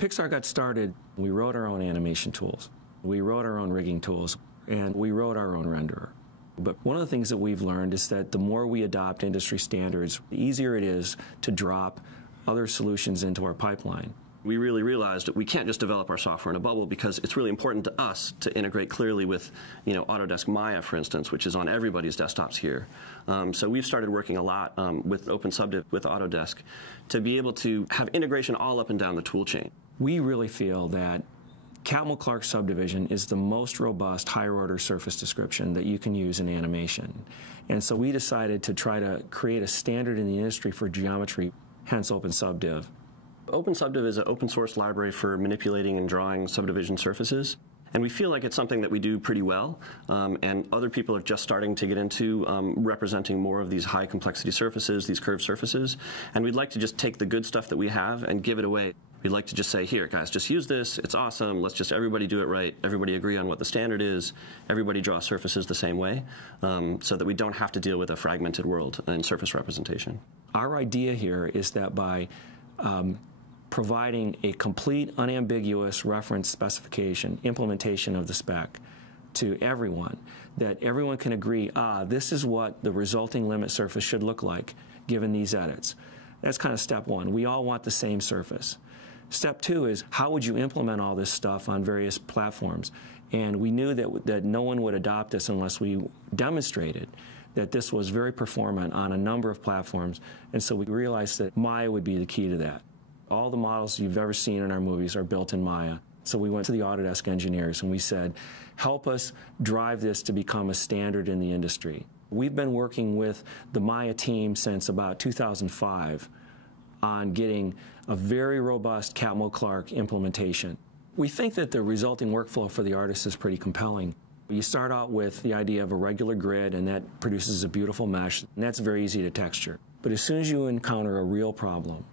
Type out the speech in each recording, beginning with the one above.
Pixar got started, we wrote our own animation tools, we wrote our own rigging tools, and we wrote our own renderer. But one of the things that we've learned is that the more we adopt industry standards, the easier it is to drop other solutions into our pipeline. We really realized that we can't just develop our software in a bubble because it's really important to us to integrate clearly with, Autodesk Maya, for instance, which is on everybody's desktops here. So we've started working a lot with OpenSubdiv, with Autodesk, to be able to have integration all up and down the tool chain. We really feel that Catmull-Clark subdivision is the most robust higher-order surface description that you can use in animation. And so we decided to try to create a standard in the industry for geometry, hence OpenSubdiv. OpenSubdiv is an open source library for manipulating and drawing subdivision surfaces. And we feel like it's something that we do pretty well, and other people are just starting to get into representing more of these high complexity surfaces, these curved surfaces. And we'd like to just take the good stuff that we have and give it away. We'd like to just say, here, guys, just use this. It's awesome. Let's just everybody do it right. Everybody agree on what the standard is. Everybody draw surfaces the same way, so that we don't have to deal with a fragmented world in surface representation. Our idea here is that by providing a complete, unambiguous reference specification, implementation of the spec to everyone, that everyone can agree, this is what the resulting limit surface should look like given these edits. That's kind of step one. We all want the same surface. Step two is, how would you implement all this stuff on various platforms? And we knew that no one would adopt this unless we demonstrated that this was very performant on a number of platforms, and so we realized that Maya would be the key to that. All the models you've ever seen in our movies are built in Maya. So we went to the Autodesk engineers and we said, help us drive this to become a standard in the industry. We've been working with the Maya team since about 2005 on getting a very robust Catmull-Clark implementation. We think that the resulting workflow for the artist is pretty compelling. You start out with the idea of a regular grid, and that produces a beautiful mesh, and that's very easy to texture. But as soon as you encounter a real problem,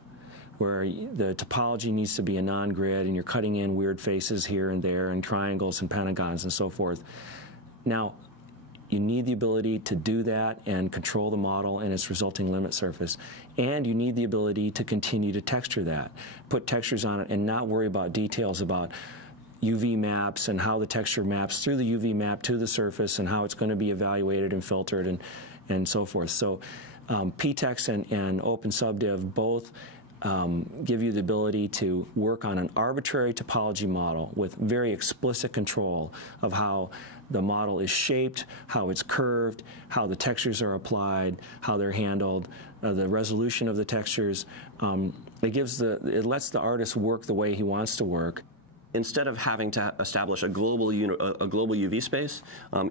where the topology needs to be a non-grid and you're cutting in weird faces here and there and triangles and pentagons and so forth. Now, you need the ability to do that and control the model and its resulting limit surface. And you need the ability to continue to texture that, put textures on it and not worry about details about UV maps and how the texture maps through the UV map to the surface and how it's going to be evaluated and filtered and so forth. So PTEX and OpenSubdiv both give you the ability to work on an arbitrary topology model with very explicit control of how the model is shaped, how it's curved, how the textures are applied, how they're handled, the resolution of the textures. It lets the artist work the way he wants to work. Instead of having to establish a global UV space,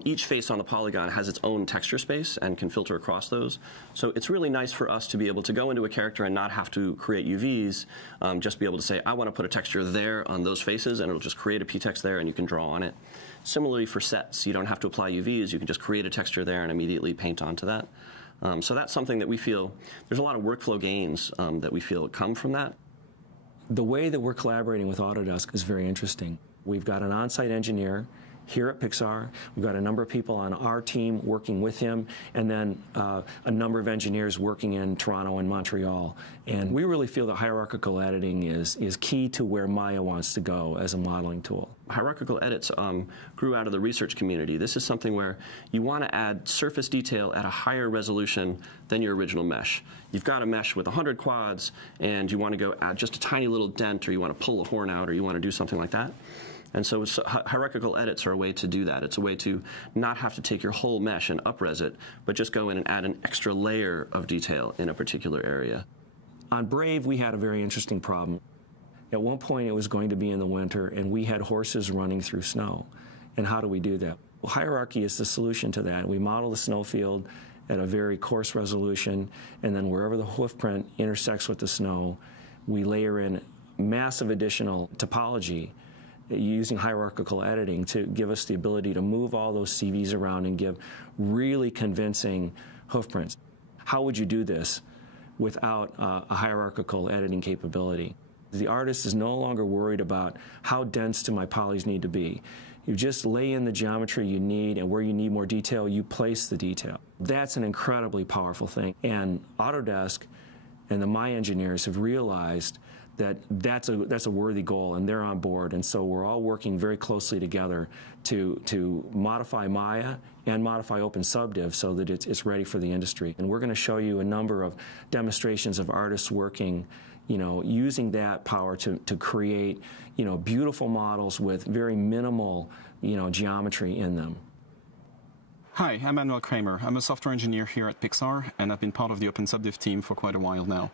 each face on the polygon has its own texture space and can filter across those. So it's really nice for us to be able to go into a character and not have to create UVs, just be able to say, I want to put a texture there on those faces, and it'll just create a PTEX there and you can draw on it. Similarly for sets, you don't have to apply UVs, you can just create a texture there and immediately paint onto that. So that's something that we feel, there's a lot of workflow gains that we feel come from that. The way that we're collaborating with Autodesk is very interesting. We've got an on-site engineer here at Pixar. We've got a number of people on our team working with him, and then a number of engineers working in Toronto and Montreal. And we really feel that hierarchical editing is key to where Maya wants to go as a modeling tool. Hierarchical edits grew out of the research community. This is something where you want to add surface detail at a higher resolution than your original mesh. You've got a mesh with 100 quads, and you want to go add just a tiny little dent, or you want to pull a horn out, or you want to do something like that. And so hierarchical edits are a way to do that. It's a way to not have to take your whole mesh and up-res it, but just go in and add an extra layer of detail in a particular area. On Brave, we had a very interesting problem. At one point, it was going to be in the winter, and we had horses running through snow. And how do we do that? Well, hierarchy is the solution to that. We model the snowfield at a very coarse resolution, and then wherever the hoof print intersects with the snow, we layer in massive additional topology using hierarchical editing to give us the ability to move all those CVs around and give really convincing hoof prints. How would you do this without a hierarchical editing capability? The artist is no longer worried about how dense do my polys need to be. You just lay in the geometry you need, and where you need more detail, you place the detail. That's an incredibly powerful thing. And Autodesk and the Maya engineers have realized that's a worthy goal, and they're on board. And so we're all working very closely together to modify Maya and modify OpenSubdiv so that it's ready for the industry. And we're going to show you a number of demonstrations of artists working, using that power to create, beautiful models with very minimal, geometry in them. Hi, I'm Manuel Kramer. I'm a software engineer here at Pixar, and I've been part of the OpenSubdiv team for quite a while now.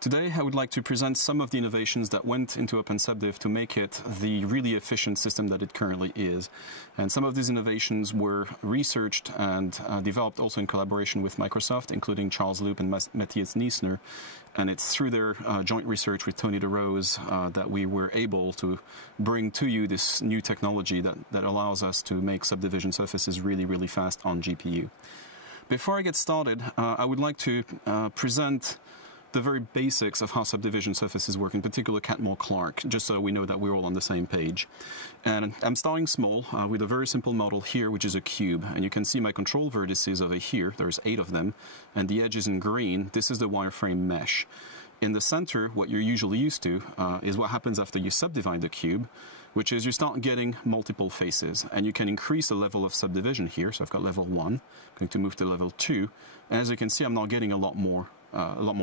Today, I would like to present some of the innovations that went into OpenSubdiv to make it the really efficient system that it currently is. And some of these innovations were researched and developed also in collaboration with Microsoft, including Charles Loop and Matthias Niesner. And it's through their joint research with Tony DeRose that we were able to bring to you this new technology that allows us to make subdivision surfaces really, really fast on GPU. Before I get started, I would like to present the very basics of how subdivision surfaces work, in particular Catmull-Clark, just so we know that we're all on the same page. And I'm starting small with a very simple model here, which is a cube. And you can see my control vertices over here. There's 8 of them. And the edge is in green. This is the wireframe mesh. In the center, what you're usually used to is what happens after you subdivide the cube, which is you start getting multiple faces. And you can increase the level of subdivision here. So I've got level 1. I'm going to move to level 2. And as you can see, I'm now getting a lot more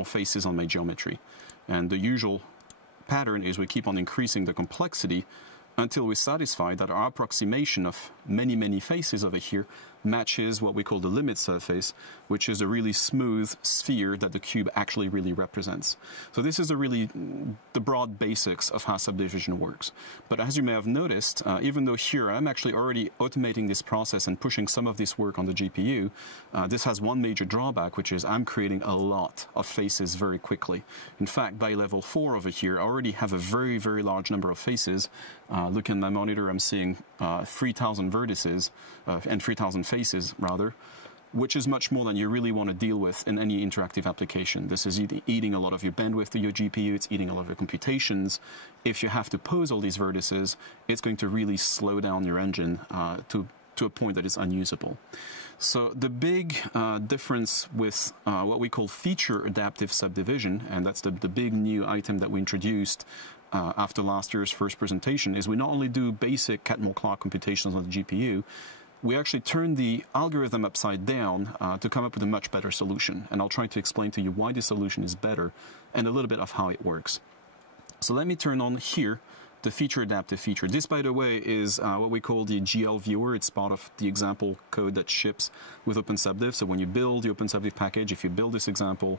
faces on my geometry. And the usual pattern is we keep on increasing the complexity until we're satisfied that our approximation of many, many faces over here matches what we call the limit surface, which is a really smooth sphere that the cube actually really represents. So this is the broad basics of how subdivision works. But as you may have noticed, even though here I'm actually already automating this process and pushing some of this work on the GPU, this has one major drawback, which is I'm creating a lot of faces very quickly. In fact, by level 4 over here, I already have a very, very large number of faces. Looking at my monitor, I'm seeing 3,000 vertices and 3,000 faces, rather, which is much more than you really want to deal with in any interactive application. This is eating a lot of your bandwidth to your GPU, it's eating a lot of your computations. If you have to pose all these vertices, it's going to really slow down your engine to a point that it's unusable. So the big difference with what we call feature adaptive subdivision, and that's the big new item that we introduced after last year's first presentation, is we not only do basic Catmull-Clark computations on the GPU, we actually turn the algorithm upside down to come up with a much better solution. And I'll try to explain to you why this solution is better and a little bit of how it works. So let me turn on here the feature adaptive feature. This, by the way, is what we call the GL viewer. It's part of the example code that ships with OpenSubdiv. So when you build the OpenSubdiv package, if you build this example,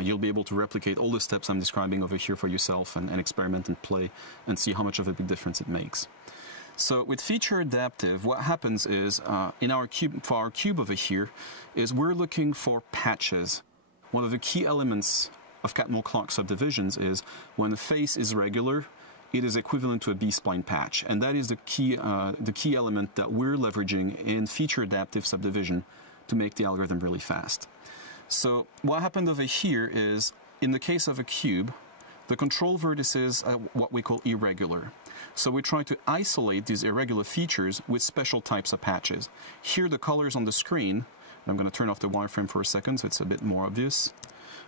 you'll be able to replicate all the steps I'm describing over here for yourself and experiment and play and see how much of a big difference it makes. So with feature adaptive, what happens is in our cube, for our cube over here, is we're looking for patches. One of the key elements of Catmull-Clark subdivisions is when the face is regular, it is equivalent to a B-spline patch. And that is the key element that we're leveraging in feature adaptive subdivision to make the algorithm really fast. So what happened over here is, in the case of a cube, the control vertices are what we call irregular. So we try to isolate these irregular features with special types of patches. Here the colors on the screen, I'm going to turn off the wireframe for a second so it's a bit more obvious.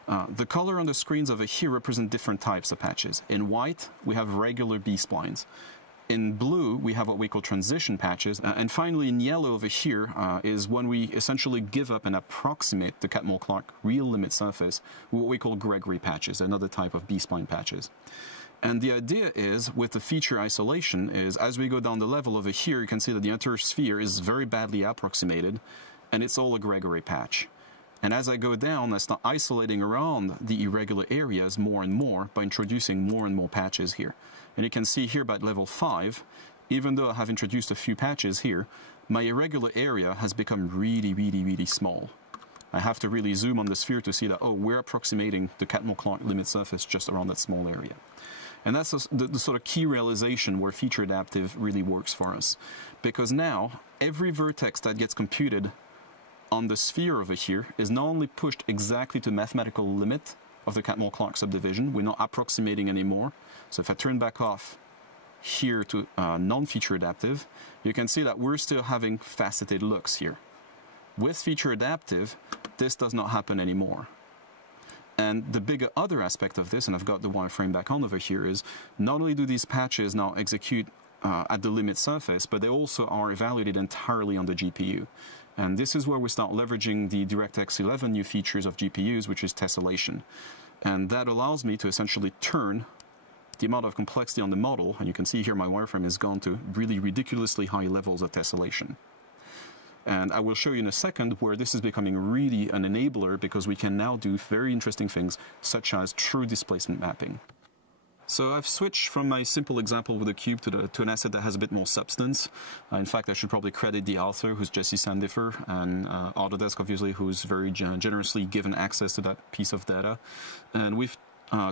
The color on the screens over here represent different types of patches. In white, we have regular B-splines. In blue, we have what we call transition patches. And finally, in yellow over here is when we essentially give up and approximate the Catmull-Clark real limit surface, what we call Gregory patches, another type of B-spline patches. And the idea is, with the feature isolation, is as we go down the level over here, you can see that the entire sphere is very badly approximated, and it's all a Gregory patch. And as I go down, I start isolating around the irregular areas more and more by introducing more and more patches here. And you can see here by level 5, even though I have introduced a few patches here, my irregular area has become really, really, really small. I have to really zoom on the sphere to see that, oh, we're approximating the Catmull-Clark limit surface just around that small area. And that's the sort of key realization where feature adaptive really works for us. Because now, every vertex that gets computed on the sphere over here is not only pushed exactly to the mathematical limit of the Catmull-Clark subdivision, we're not approximating anymore. So if I turn back off here to non-feature adaptive, you can see that we're still having faceted looks here. With feature adaptive, this does not happen anymore. And the bigger other aspect of this, and I've got the wireframe back on over here, is not only do these patches now execute at the limit surface, but they also are evaluated entirely on the GPU. And this is where we start leveraging the DirectX 11 new features of GPUs, which is tessellation. And that allows me to essentially turn the amount of complexity on the model, and you can see here my wireframe has gone to really ridiculously high levels of tessellation. And I will show you in a second where this is becoming really an enabler, because we can now do very interesting things such as true displacement mapping. So I've switched from my simple example with a cube to an asset that has a bit more substance. In fact, I should probably credit the author, who's Jesse Sandifer, and Autodesk, obviously, who's very generously given access to that piece of data. And we've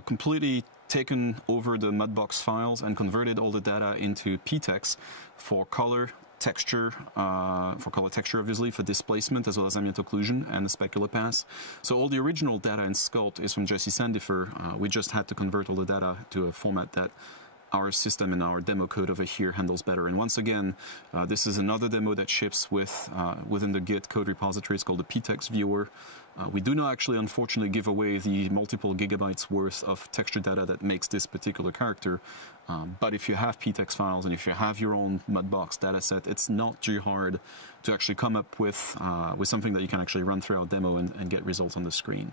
completely taken over the Mudbox files and converted all the data into PTEX for color, texture, obviously, for displacement, as well as ambient occlusion and the specular pass. So all the original data in Sculpt is from Jesse Sandifer. We just had to convert all the data to a format that our system and our demo code over here handles better. And once again, this is another demo that ships within the Git code repository. It's called the PTEX viewer. We do not actually, unfortunately, give away the multiple gigabytes worth of texture data that makes this particular character. But if you have PTEX files and if you have your own Mudbox dataset, it's not too hard to actually come up with something that you can actually run through our demo and get results on the screen.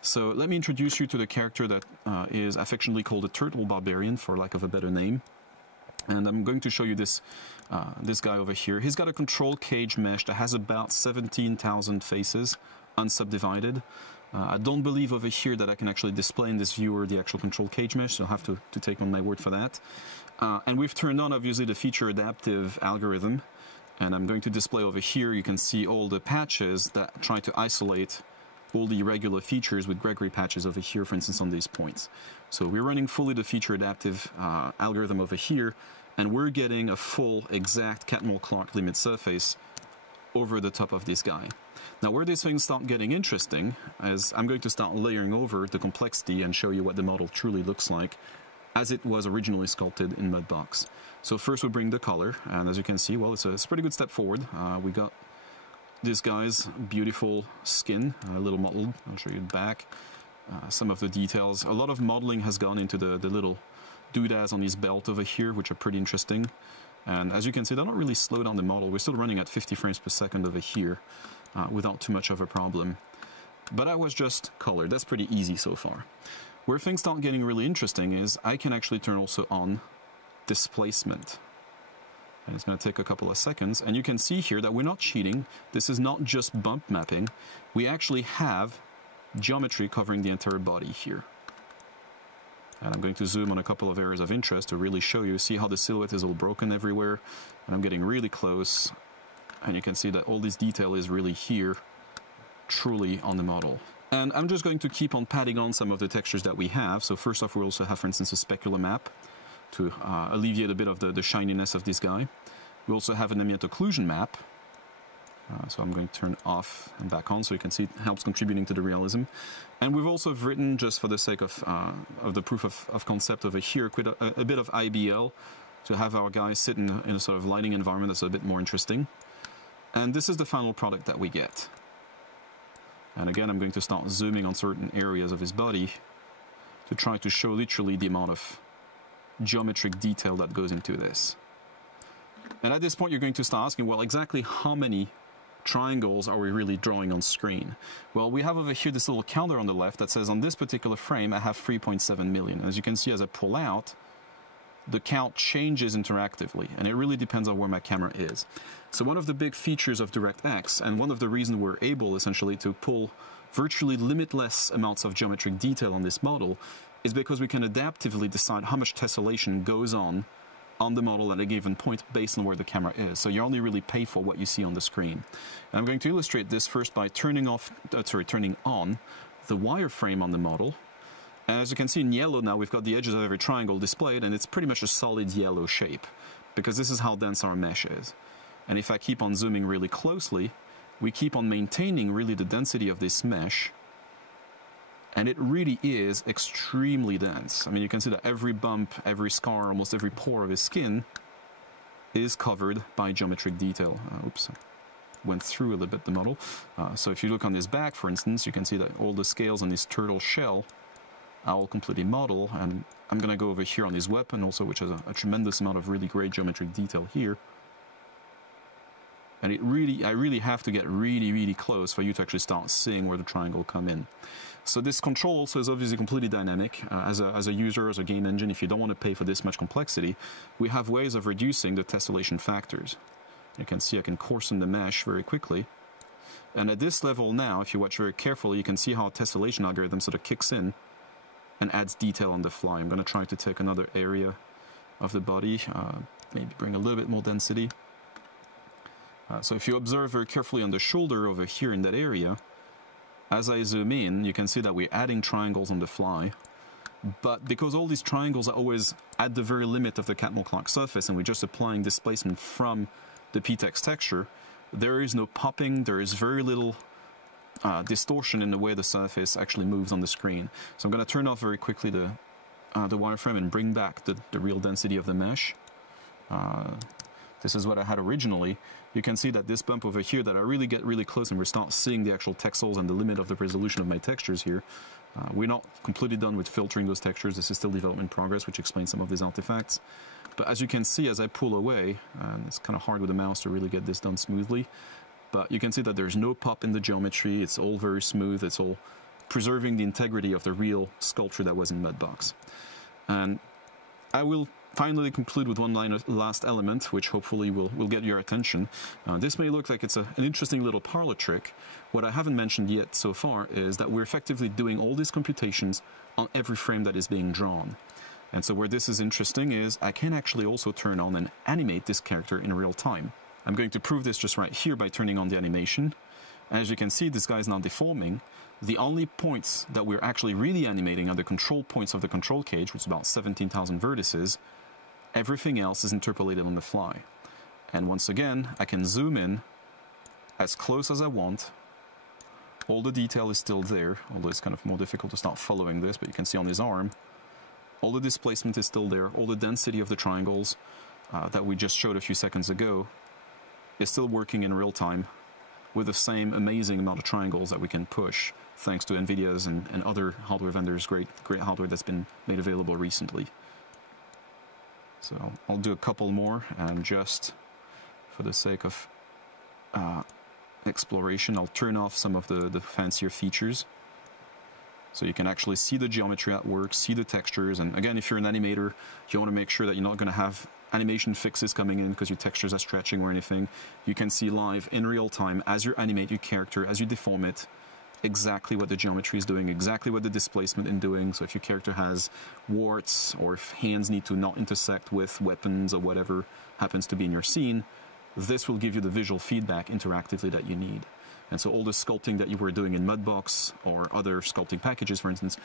So let me introduce you to the character that is affectionately called a turtle barbarian, for lack of a better name. And I'm going to show you this guy over here. He's got a control cage mesh that has about 17,000 faces, unsubdivided. I don't believe over here that I can actually display in this viewer the actual control cage mesh, so I'll have to take on my word for that. And we've turned on, obviously, the feature adaptive algorithm. And I'm going to display over here, you can see all the patches that try to isolate all the irregular features with Gregory patches over here, for instance, on these points. So we're running fully the feature adaptive algorithm over here, and we're getting a full exact Catmull-Clark limit surface over the top of this guy. Now, where these things start getting interesting is I'm going to start layering over the complexity and show you what the model truly looks like as it was originally sculpted in Mudbox. So first we bring the color, and as you can see, well, it's a pretty good step forward. We got this guy's beautiful skin, a little modeled. I'll show you the back. Some of the details. A lot of modeling has gone into the little doodads on his belt over here, which are pretty interesting. And as you can see, they're not really slowed down the model. We're still running at 50 frames per second over here without too much of a problem. But I was just colored. That's pretty easy so far. Where things start getting really interesting is I can actually turn also on displacement. And it's going to take a couple of seconds. And you can see here that we're not cheating. This is not just bump mapping. We actually have geometry covering the entire body here. And I'm going to zoom on a couple of areas of interest to really show you. See how the silhouette is all broken everywhere? And I'm getting really close. And you can see that all this detail is really here, truly on the model. And I'm just going to keep on padding on some of the textures that we have. So first off, we also have, for instance, a specular map to alleviate a bit of the shininess of this guy. We also have an ambient occlusion map. So I'm going to turn off and back on so you can see it helps contributing to the realism. And we've also written, just for the sake of the proof of concept over here, a bit of IBL to have our guys sit in a sort of lighting environment that's a bit more interesting. And this is the final product that we get. And again, I'm going to start zooming on certain areas of his body to try to show literally the amount of geometric detail that goes into this. And at this point, you're going to start asking, well, exactly how many triangles are we really drawing on screen? Well, we have over here this little counter on the left that says on this particular frame, I have 3.7 million. As you can see, as I pull out, the count changes interactively, and it really depends on where my camera is. So one of the big features of DirectX, and one of the reasons we're able essentially to pull virtually limitless amounts of geometric detail on this model, is because we can adaptively decide how much tessellation goes on the model at a given point based on where the camera is. So you only really pay for what you see on the screen. And I'm going to illustrate this first by turning on the wireframe on the model. And as you can see in yellow now, we've got the edges of every triangle displayed, and it's pretty much a solid yellow shape, because this is how dense our mesh is. And if I keep on zooming really closely, we keep on maintaining really the density of this mesh, and it really is extremely dense. I mean, you can see that every bump, every scar, almost every pore of his skin is covered by geometric detail. Oops. went through a little bit the model. So if you look on his back, for instance, you can see that all the scales on his turtle shell are all completely model. And I'm going to go over here on his weapon also, which has a tremendous amount of really great geometric detail here. And I really have to get really, really close for you to actually start seeing where the triangle come in. So this control also is obviously completely dynamic. As a user, as a game engine, if you don't want to pay for this much complexity, we have ways of reducing the tessellation factors. You can see I can coarsen the mesh very quickly. And at this level now, if you watch very carefully, you can see how a tessellation algorithm sort of kicks in and adds detail on the fly. I'm going to try to take another area of the body, maybe bring a little bit more density. So if you observe very carefully on the shoulder over here in that area, as I zoom in, you can see that we're adding triangles on the fly. But because all these triangles are always at the very limit of the catmull-like surface, and we're just applying displacement from the PTEX texture, there is no popping, there is very little distortion in the way the surface actually moves on the screen. So I'm going to turn off very quickly the wireframe and bring back the real density of the mesh. This is what I had originally. You can see that this bump over here, that I really get really close and we start seeing the actual texels and the limit of the resolution of my textures here. We're not completely done with filtering those textures. This is still development progress, which explains some of these artifacts. But as you can see, as I pull away, and it's kind of hard with the mouse to really get this done smoothly, but you can see that there's no pop in the geometry. It's all very smooth. It's all preserving the integrity of the real sculpture that was in Mudbox. And I will finally conclude with one last element, which hopefully will get your attention. This may look like it's an interesting little parlor trick. What I haven't mentioned yet so far is that we're effectively doing all these computations on every frame that is being drawn. And so where this is interesting is I can actually also turn on and animate this character in real time. I'm going to prove this just right here by turning on the animation. As you can see, this guy is now deforming. The only points that we're actually really animating are the control points of the control cage, which is about 17,000 vertices. Everything else is interpolated on the fly. And once again, I can zoom in as close as I want. All the detail is still there, although it's kind of more difficult to start following this, but you can see on his arm, all the displacement is still there. All the density of the triangles that we just showed a few seconds ago is still working in real time with the same amazing amount of triangles that we can push thanks to NVIDIA's and other hardware vendors' great hardware that's been made available recently. So I'll do a couple more, and just for the sake of exploration, I'll turn off some of the fancier features. So you can actually see the geometry at work, see the textures, and again, if you're an animator, you want to make sure that you're not going to have animation fixes coming in because your textures are stretching or anything. You can see live in real time as you animate your character, as you deform it, exactly what the geometry is doing, exactly what the displacement is doing. So if your character has warts, or if hands need to not intersect with weapons or whatever happens to be in your scene, this will give you the visual feedback interactively that you need. And so all the sculpting that you were doing in Mudbox or other sculpting packages, for instance,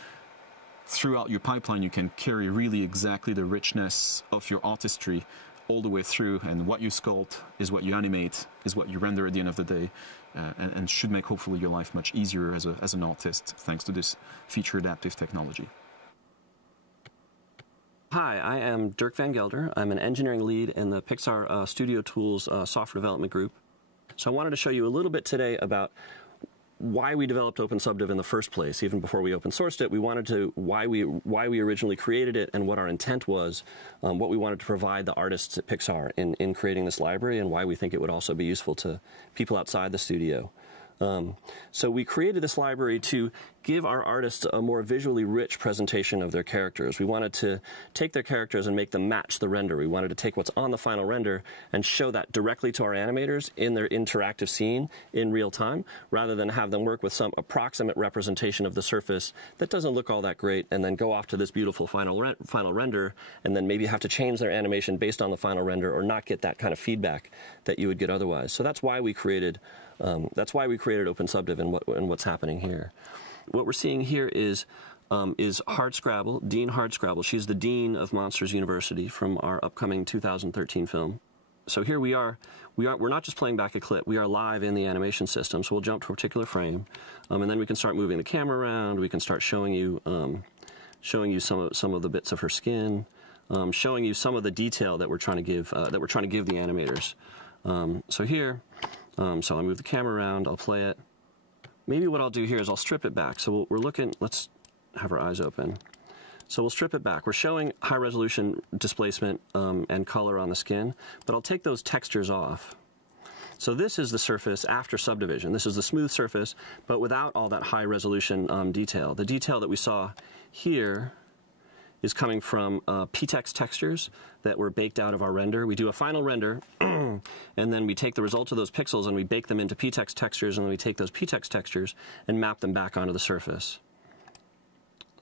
throughout your pipeline, you can carry really exactly the richness of your artistry all the way through, and what you sculpt is what you animate, is what you render at the end of the day, and should make hopefully your life much easier as an artist, thanks to this feature adaptive technology. Hi, I am Dirk Van Gelder. I'm an engineering lead in the Pixar Studio Tools software development group. So I wanted to show you a little bit today about why we developed OpenSubdiv in the first place. Even before we open sourced it, we wanted to why we originally created it and what our intent was, what we wanted to provide the artists at Pixar in creating this library, and why we think it would also be useful to people outside the studio. So we created this library to give our artists a more visually rich presentation of their characters. We wanted to take their characters and make them match the render. We wanted to take what's on the final render and show that directly to our animators in their interactive scene in real time, rather than have them work with some approximate representation of the surface that doesn't look all that great and then go off to this beautiful final render and then maybe have to change their animation based on the final render or not get that kind of feedback that you would get otherwise. So that's why we created OpenSubdiv and what's happening here. What we're seeing here is Hardscrabble, Dean Hardscrabble. She's the Dean of Monsters University from our upcoming 2013 film. So here we're not just playing back a clip, we are live in the animation system. So we'll jump to a particular frame, and then we can start moving the camera around. We can start showing you some of the bits of her skin, showing you some of the detail that we're trying to give the animators. So here, So I'll move the camera around, I'll play it. Maybe what I'll do here is I'll strip it back. So we're looking, let's have our eyes open. So we'll strip it back. We're showing high resolution displacement and color on the skin, but I'll take those textures off. So this is the surface after subdivision. This is the smooth surface, but without all that high resolution detail. The detail that we saw here is coming from PTEX textures that were baked out of our render. We do a final render, and then we take the results of those pixels and we bake them into PTEX textures, and then we take those PTEX textures and map them back onto the surface.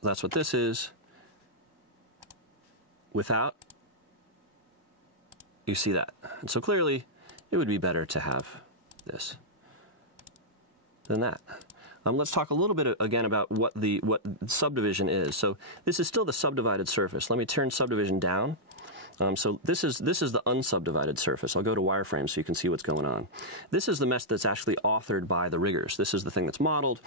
That's what this is. Without, you see that. And so clearly, it would be better to have this than that. Let's talk a little bit again about what subdivision is. So this is still the subdivided surface. Let me turn subdivision down. So this is the unsubdivided surface. I'll go to wireframe so you can see what's going on. This is the mesh that's actually authored by the riggers. This is the thing that's modeled.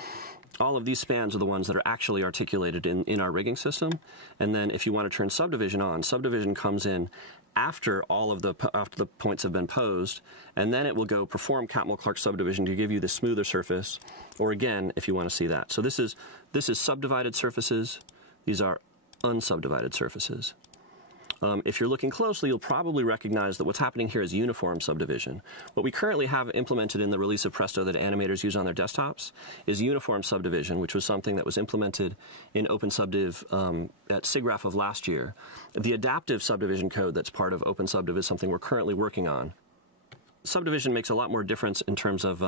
All of these spans are the ones that are actually articulated in our rigging system. And then if you want to turn subdivision on, subdivision comes in after the points have been posed, and then it will go perform Catmull-Clark subdivision to give you the smoother surface, or again, if you want to see that. So this is subdivided surfaces. These are unsubdivided surfaces. If you're looking closely, you'll probably recognize that what's happening here is uniform subdivision. What we currently have implemented in the release of Presto that animators use on their desktops is uniform subdivision, which was something that was implemented in OpenSubdiv at SIGGRAPH of last year. The adaptive subdivision code that's part of OpenSubdiv is something we're currently working on. Subdivision makes a lot more difference in terms of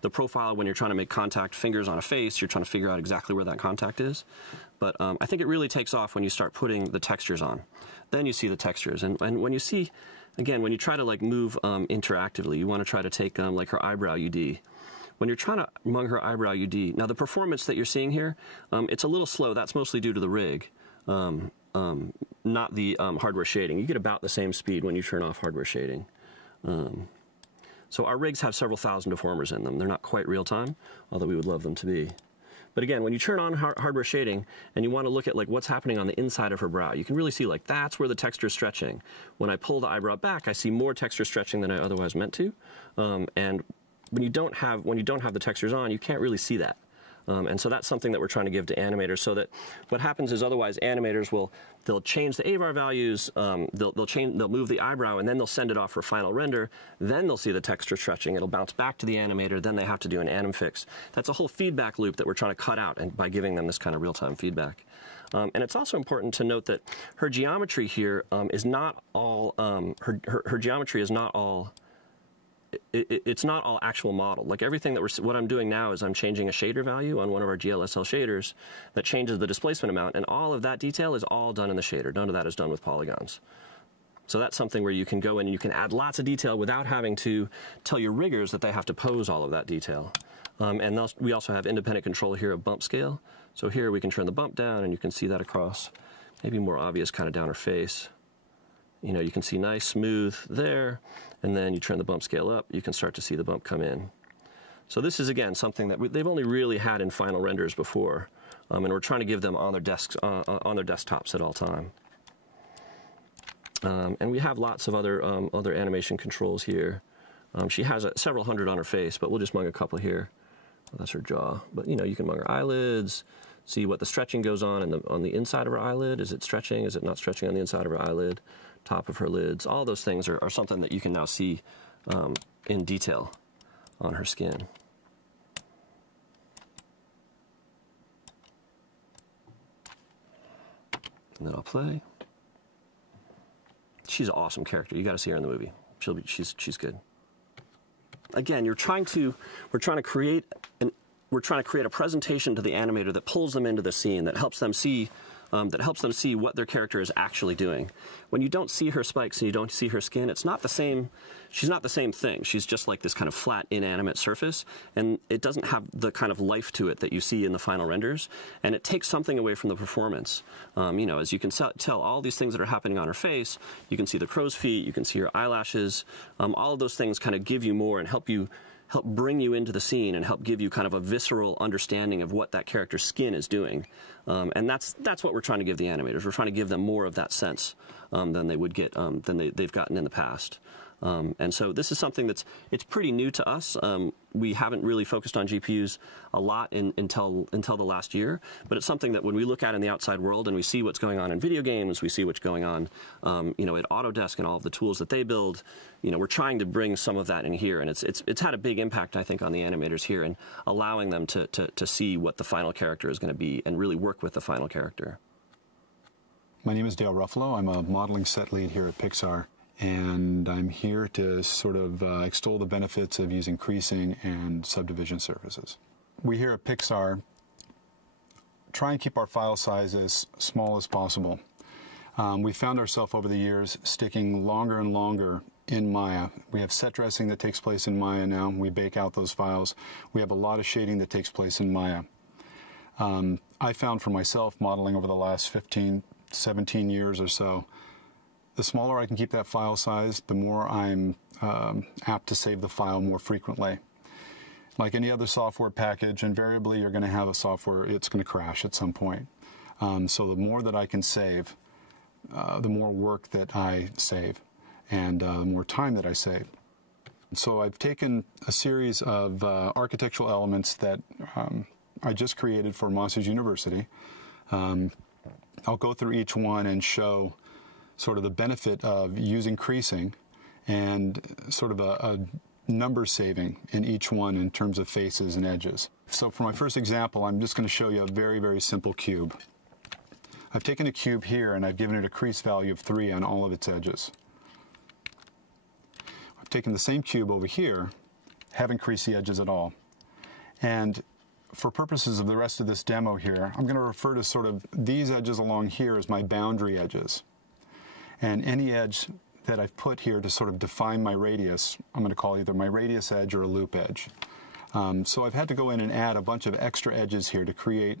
the profile when you're trying to make contact, fingers on a face, you're trying to figure out exactly where that contact is. But I think it really takes off when you start putting the textures on. Then you see the textures. And when you see, again, when you try to like move interactively, you want to try to take like her eyebrow UD. When you're trying to mung her eyebrow UD, now the performance that you're seeing here, it's a little slow. That's mostly due to the rig, not the hardware shading. You get about the same speed when you turn off hardware shading. So our rigs have several thousand deformers in them. They're not quite real time, although we would love them to be. But again, when you turn on hardware shading and you want to look at like what's happening on the inside of her brow, you can really see like that's where the texture is stretching. When I pull the eyebrow back, I see more texture stretching than I otherwise meant to. And when you don't have the textures on, you can't really see that. And so that's something that we're trying to give to animators, so that what happens is otherwise animators they'll change the AVAR values, they'll move the eyebrow, and then they'll send it off for final render. Then they'll see the texture stretching. It'll bounce back to the animator. Then they have to do an anim fix. That's a whole feedback loop that we're trying to cut out, and by giving them this kind of real-time feedback. And it's also important to note that her geometry here is not all her geometry is not all. It's not all actual model. Like everything what I'm doing now is I'm changing a shader value on one of our GLSL shaders that changes the displacement amount, and all of that detail is all done in the shader. None of that is done with polygons. So that's something where you can go in and you can add lots of detail without having to tell your riggers that they have to pose all of that detail. And we also have independent control here of bump scale. So here we can turn the bump down, and you can see that across, maybe more obvious kind of down her face. You know, you can see nice, smooth there, and then you turn the bump scale up, you can start to see the bump come in. So this is, again, something that they've only really had in final renders before, and we're trying to give them on their desks, on their desktops at all time. And we have lots of other animation controls here. She has several hundred on her face, but we'll just mung a couple here. Well, that's her jaw. But, you know, you can mung her eyelids, see what the stretching goes on the inside of her eyelid. Is it stretching? Is it not stretching on the inside of her eyelid? Top of her lids. All those things are something that you can now see in detail on her skin. And then I'll play. She's an awesome character. You got to see her in the movie. She's good. Again, we're trying to create a presentation to the animator that pulls them into the scene, that helps them see what their character is actually doing. When you don't see her spikes and you don't see her skin, it's not the same. She's not the same thing. She's just like this kind of flat, inanimate surface, and it doesn't have the kind of life to it that you see in the final renders, and it takes something away from the performance. You know, as you can tell, all these things that are happening on her face, you can see the crow's feet, you can see her eyelashes, all of those things kind of give you more and help bring you into the scene and help give you kind of a visceral understanding of what that character's skin is doing. And that's what we're trying to give the animators. We're trying to give them more of that sense than they would get, they've gotten in the past. And so this is something it's pretty new to us. We haven't really focused on GPUs a lot until the last year, but it's something that when we look at in the outside world and we see what's going on in video games, we see what's going on, at Autodesk and all of the tools that they build. We're trying to bring some of that in here, and it's had a big impact, I think, on the animators here and allowing them to see what the final character is going to be and really work with the final character. My name is Dale Ruffalo. I'm a modeling set lead here at Pixar, and I'm here to sort of extol the benefits of using creasing and subdivision surfaces. We here at Pixar try and keep our file size as small as possible. We found ourselves over the years sticking longer and longer in Maya. We have set dressing that takes place in Maya now. We bake out those files. We have a lot of shading that takes place in Maya. I found for myself, modeling over the last 15, 17 years or so, the smaller I can keep that file size, the more I'm apt to save the file more frequently. Like any other software package, invariably you're going to have a software, it's going to crash at some point. So the more that I can save, the more work that I save, and the more time that I save. So I've taken a series of architectural elements that I just created for Monsters University. I'll go through each one and show sort of the benefit of using creasing and sort of a number saving in each one in terms of faces and edges. So for my first example, I'm just going to show you a very, very simple cube. I've taken a cube here and I've given it a crease value of 3 on all of its edges. I've taken the same cube over here, haven't creased the edges at all. And for purposes of the rest of this demo here, I'm going to refer to sort of these edges along here as my boundary edges. And any edge that I've put here to sort of define my radius, I'm going to call either my radius edge or a loop edge. So I've had to go in and add a bunch of extra edges here to create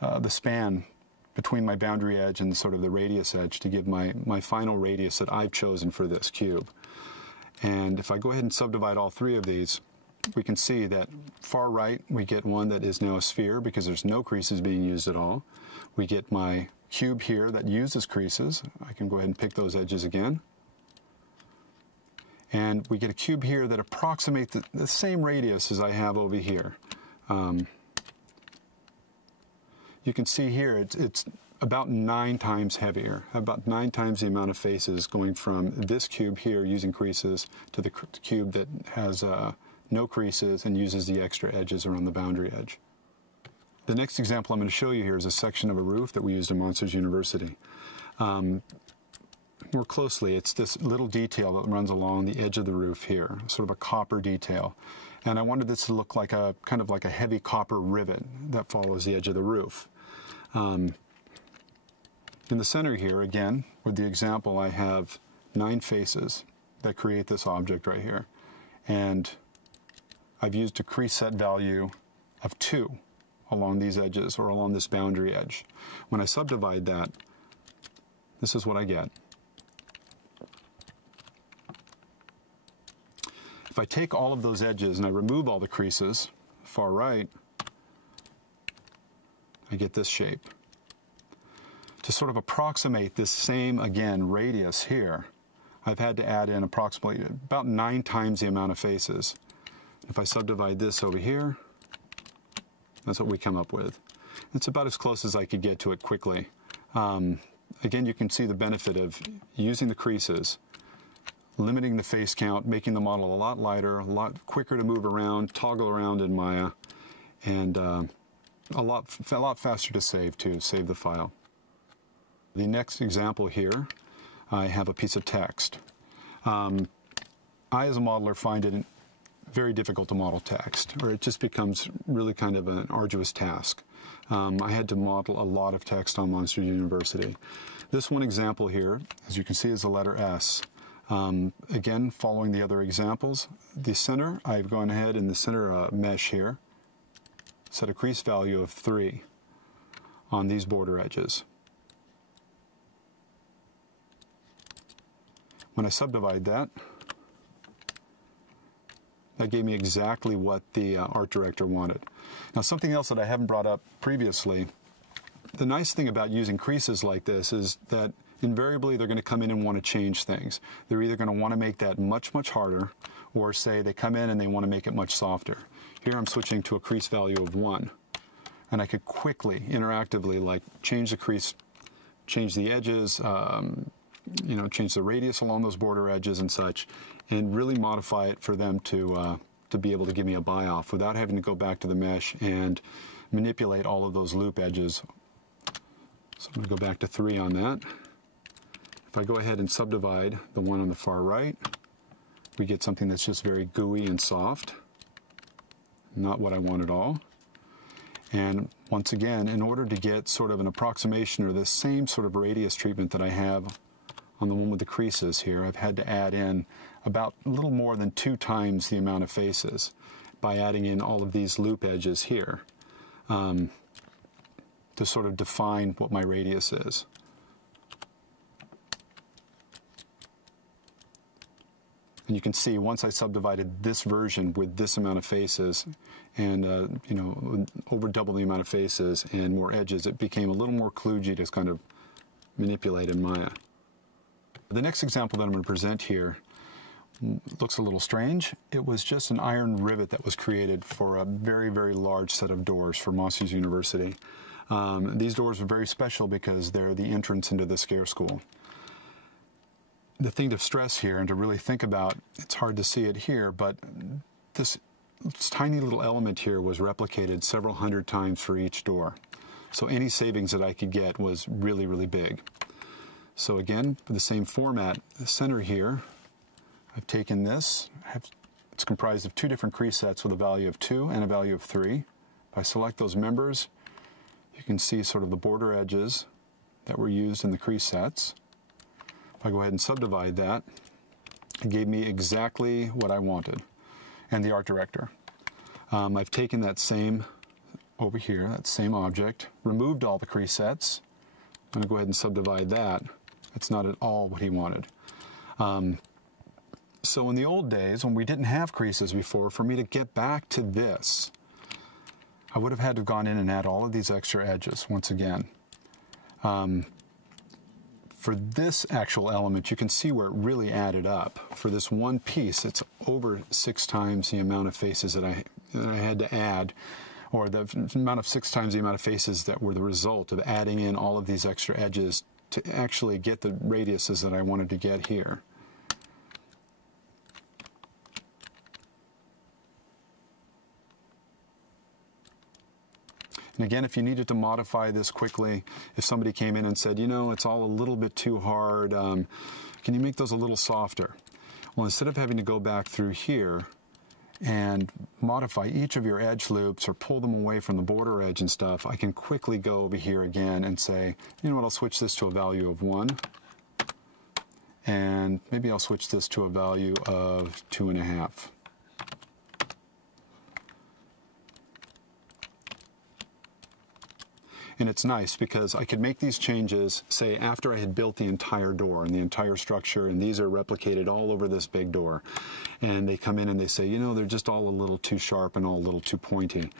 the span between my boundary edge and sort of the radius edge to give my final radius that I've chosen for this cube. And if I go ahead and subdivide all 3 of these, we can see that far right we get one that is now a sphere because there's no creases being used at all. We get my cube here that uses creases. I can go ahead and pick those edges again. And we get a cube here that approximates the same radius as I have over here. You can see here it's about 9 times heavier, about 9 times the amount of faces going from this cube here using creases to the cube that has no creases and uses the extra edges around the boundary edge. The next example I'm going to show you here is a section of a roof that we used in Monsters University. More closely, it's this little detail that runs along the edge of the roof here, sort of a copper detail. And I wanted this to look like a kind of like a heavy copper rivet that follows the edge of the roof. In the center here, again, with the example, I have 9 faces that create this object right here. And I've used a crease set value of 2 along these edges or along this boundary edge. When I subdivide that, this is what I get. If I take all of those edges and I remove all the creases, far right, I get this shape. To sort of approximate this same, again, radius here, I've had to add in approximately about 9 times the amount of faces. If I subdivide this over here, that's what we come up with. It's about as close as I could get to it quickly. Again, you can see the benefit of using the creases, limiting the face count, making the model a lot lighter, a lot quicker to move around, toggle around in Maya, and a lot faster to save too, save the file. The next example here, I have a piece of text. I, as a modeler, find it very difficult to model text, or it just becomes really kind of an arduous task. I had to model a lot of text on Monsters University. This one example here, as you can see, is the letter S. Again, following the other examples, the center, I've gone ahead in the center mesh here, set a crease value of 3 on these border edges. When I subdivide that, that gave me exactly what the art director wanted. Now, something else that I haven't brought up previously, the nice thing about using creases like this is that invariably they're going to come in and want to change things. They're either going to want to make that much, much harder, or say they come in and they want to make it much softer. Here I'm switching to a crease value of 1. And I could quickly, interactively, like change the crease, change the edges, change the radius along those border edges and such, and really modify it for them to be able to give me a buy-off without having to go back to the mesh and manipulate all of those loop edges. So I'm going to go back to 3 on that. If I go ahead and subdivide the one on the far right, we get something that's just very gooey and soft. Not what I want at all. And once again, in order to get sort of an approximation or the same sort of radius treatment that I have on the one with the creases here, I've had to add in about a little more than 2 times the amount of faces by adding in all of these loop edges here to sort of define what my radius is. And you can see once I subdivided this version with this amount of faces and, over double the amount of faces and more edges, it became a little more kludgy to kind of manipulate in Maya. The next example that I'm going to present here looks a little strange. It was just an iron rivet that was created for a very, very large set of doors for Massey's University. These doors are very special because they're the entrance into the scare school. The thing to stress here and to really think about, it's hard to see it here, but this tiny little element here was replicated several hundred times for each door. So any savings that I could get was really, really big. So again, for the same format, the center here, I've taken this. It's comprised of 2 different crease sets with a value of 2 and a value of 3. If I select those members, you can see sort of the border edges that were used in the crease sets. If I go ahead and subdivide that, it gave me exactly what I wanted, and the art director. I've taken that same over here, that same object, removed all the crease sets. I'm going to go ahead and subdivide that. That's not at all what he wanted. So in the old days, when we didn't have creases before, for me to get back to this, I would have had to have gone in and add all of these extra edges once again. For this actual element, you can see where it really added up. For this one piece, it's over 6 times the amount of faces that I had to add, or the amount of 6 times the amount of faces that were the result of adding in all of these extra edges to actually get the radiuses that I wanted to get here. And again, if you needed to modify this quickly, if somebody came in and said, it's all a little bit too hard, can you make those a little softer? Well, instead of having to go back through here and modify each of your edge loops or pull them away from the border edge and stuff, I can quickly go over here again and say, you know what, I'll switch this to a value of 1. And maybe I'll switch this to a value of 2.5. And it's nice because I could make these changes, say, after I had built the entire door and the entire structure, and these are replicated all over this big door. And they come in and they say, they're just all a little too sharp and all a little too pointy.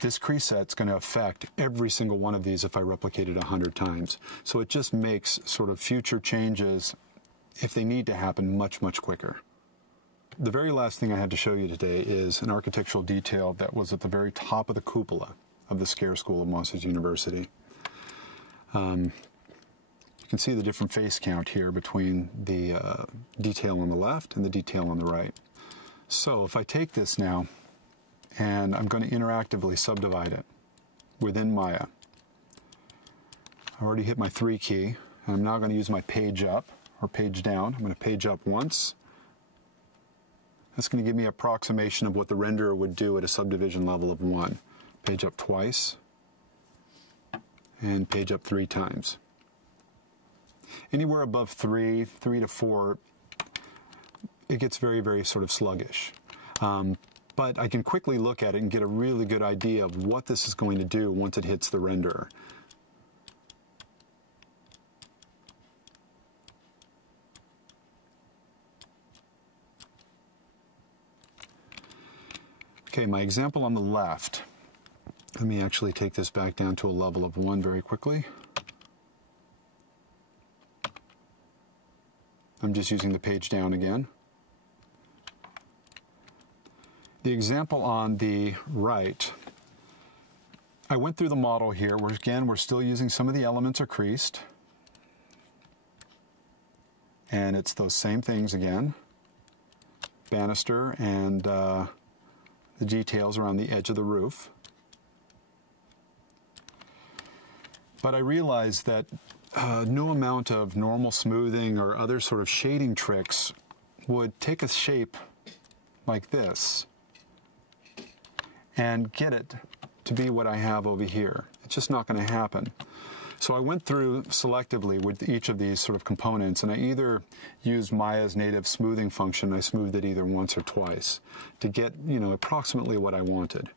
This crease set's going to affect every single one of these if I replicate it 100 times. So it just makes sort of future changes, if they need to happen, much, much quicker. The very last thing I had to show you today is an architectural detail that was at the very top of the cupola of the scare school of Massey's University. You can see the different face count here between the detail on the left and the detail on the right. So if I take this now and I'm going to interactively subdivide it within Maya, I already hit my 3 key, and I'm now going to use my page up or page down. I'm going to page up once. That's going to give me an approximation of what the renderer would do at a subdivision level of 1. Page up twice, and page up 3 times. Anywhere above 3 to 4, it gets very, very sort of sluggish. But I can quickly look at it and get a really good idea of what this is going to do once it hits the renderer. Okay, my example on the left. Let me actually take this back down to a level of 1 very quickly. I'm just using the page down again. The example on the right, I went through the model here, where again, we're still using some of the elements are creased. And it's those same things again. Banister and the details around the edge of the roof. But I realized that no amount of normal smoothing or other sort of shading tricks would take a shape like this and get it to be what I have over here. It's just not going to happen. So I went through selectively with each of these sort of components, and I either used Maya's native smoothing function, I smoothed it either once or twice to get, approximately what I wanted.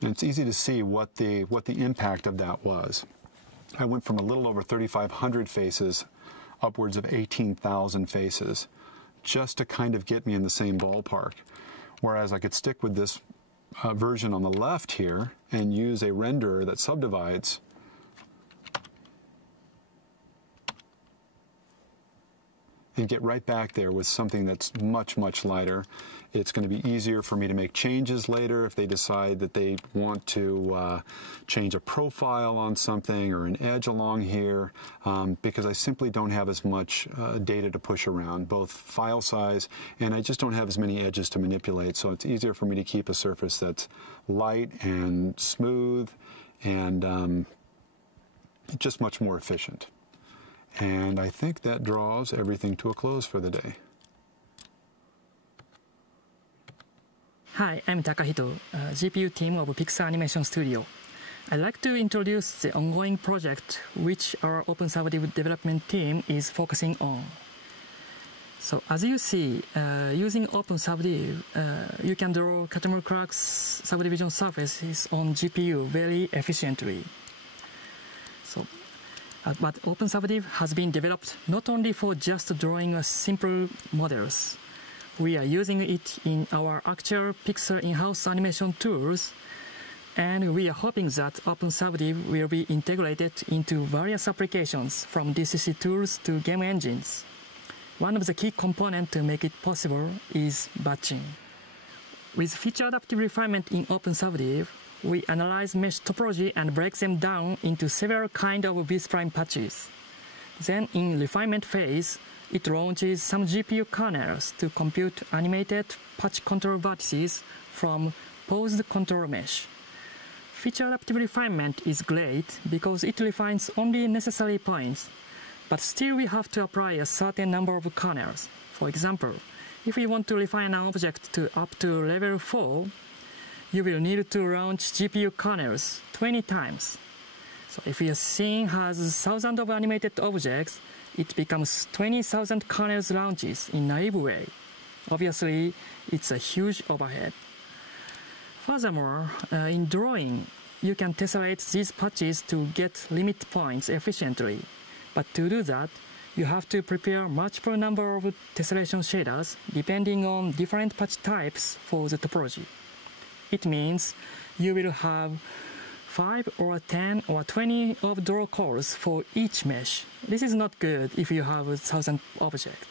And it's easy to see what the impact of that was. I went from a little over 3,500 faces upwards of 18,000 faces just to kind of get me in the same ballpark. Whereas I could stick with this version on the left here and use a renderer that subdivides and get right back there with something that's much, much lighter. It's going to be easier for me to make changes later if they decide that they want to change a profile on something or an edge along here, because I simply don't have as much data to push around, both file size, and I just don't have as many edges to manipulate. So it's easier for me to keep a surface that's light and smooth and just much more efficient. And I think that draws everything to a close for the day. Hi, I'm Takahito, GPU team of Pixar Animation Studio. I'd like to introduce the ongoing project which our OpenSubdiv development team is focusing on. So as you see, using OpenSubdiv, you can draw Catamount cracks subdivision surfaces on GPU very efficiently. But OpenSubdiv has been developed not only for just drawing simple models. We are using it in our actual Pixar in-house animation tools, and we are hoping that OpenSubdiv will be integrated into various applications from DCC tools to game engines. One of the key components to make it possible is batching. With feature adaptive refinement in OpenSubdiv, we analyze mesh topology and break them down into several kinds of B-spline patches. Then in refinement phase, it launches some GPU kernels to compute animated patch control vertices from posed control mesh. Feature adaptive refinement is great because it refines only necessary points, but still we have to apply a certain number of kernels. For example, if we want to refine an object to up to level 4, you will need to launch GPU kernels 20 times. So if your scene has thousands of animated objects, it becomes 20,000 kernels launches in a naive way. Obviously, it's a huge overhead. Furthermore, in drawing, you can tessellate these patches to get limit points efficiently. But to do that, you have to prepare multiple number of tessellation shaders depending on different patch types for the topology. It means you will have 5 or 10 or 20 of draw calls for each mesh. This is not good if you have 1,000 objects.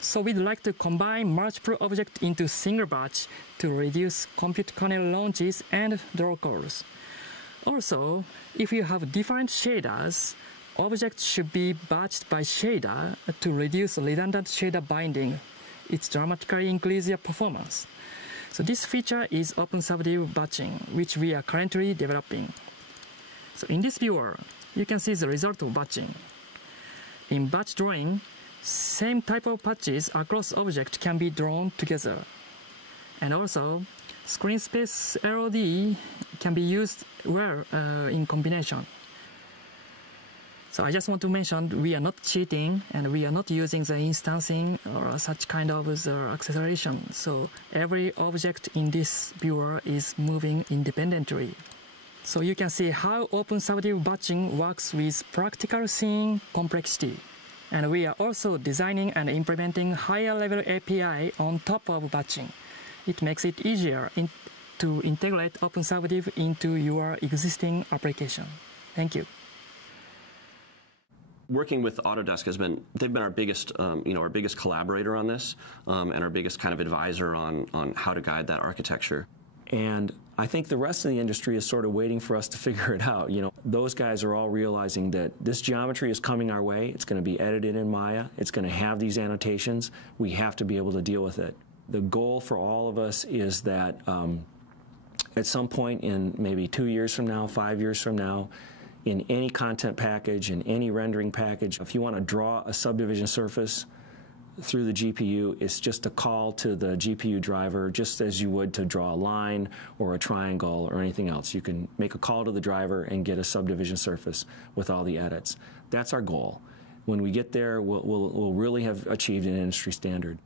So we'd like to combine multiple objects into single batch to reduce compute kernel launches and draw calls. Also, if you have different shaders, objects should be batched by shader to reduce redundant shader binding. It dramatically increases your performance. So this feature is OpenSubdiv batching, which we are currently developing. So in this viewer, you can see the result of batching. In batch drawing, same type of patches across objects can be drawn together. And also, screen space LOD can be used well in combination. So I just want to mention we are not cheating and we are not using the instancing or such kind of acceleration. So every object in this viewer is moving independently. So you can see how OpenSubdiv batching works with practical scene complexity. And we are also designing and implementing higher level API on top of batching. It makes it easier to integrate OpenSubdiv into your existing application. Thank you. Working with Autodesk they've been our biggest, our biggest collaborator on this, and our biggest kind of advisor on how to guide that architecture. And I think the rest of the industry is sort of waiting for us to figure it out. Those guys are all realizing that this geometry is coming our way. It's going to be edited in Maya. It's going to have these annotations. We have to be able to deal with it. The goal for all of us is that at some point in maybe 2 years from now, 5 years from now, in any content package, in any rendering package, if you want to draw a subdivision surface through the GPU, it's just a call to the GPU driver, just as you would to draw a line or a triangle or anything else. You can make a call to the driver and get a subdivision surface with all the edits. That's our goal. When we get there, we'll really have achieved an industry standard.